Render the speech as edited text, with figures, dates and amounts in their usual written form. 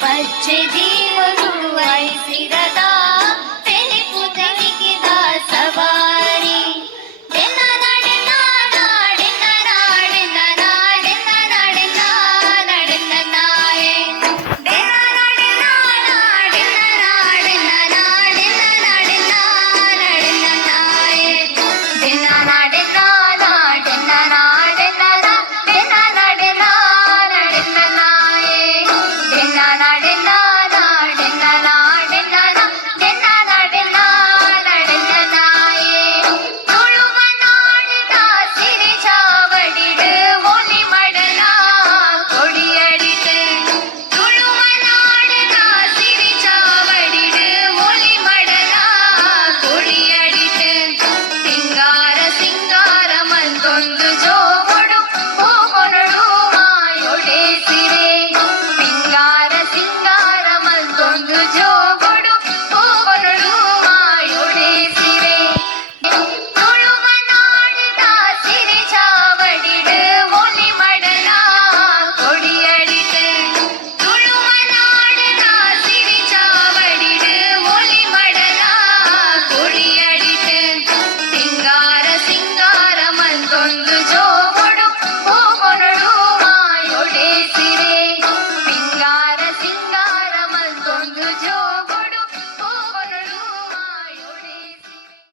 पच्चे जीवनु वैसिರದ ತೆಲಿಪುದನಿಗಿದ ಸವಾರಿ ದಿನ ನಡೆನ ನಾಡಿನ ನಾಡಿನ ನಾಡಿನ ನಡೆನ ನಡೆನ ನಾಯೇ ದಿನ ನಡೆನ ನಾಡಿನ ನಾಡಿನ ನಾಡಿನ ನಡೆನ ನಡೆನ ನಾಯೇ ದಿನ ನಡೆನ ನಾಡಿನ ನಾಡಿನ ದಿನ ನಡೆನ ನಡೆನ ನಾಯೇ ದಿನ ನಡೆನ ನಾಡಿನ ನಾಡಿನ ದಿನ ನಡೆನ ನಡೆನ ನಾಯೇ ತುಳುವ ನಾಡಿನ ಸಿರಿ ಚಾವಡಿಡು ಒಲಿ ಮಡಲ ಕೊಡಿಯಡಿಡು ತುಳುವ ನಾಡಿನ ಸಿರಿ ಚಾವಡಿಡು ಒಲಿ ಮಡಲ ಕೊಡಿಯಡಿಡು ಸಿಂಗಾರ ಸಿಂಗಾರ ಮಂದೊಂದು ಜೋಗೊಡು ಹೋಗೊನಡು ಮಾಯೊಡೆ ಸಿರೆ ಸಿಂಗಾರ ಸಿಂಗಾರ ಮಂದೊಂದು ಜೋ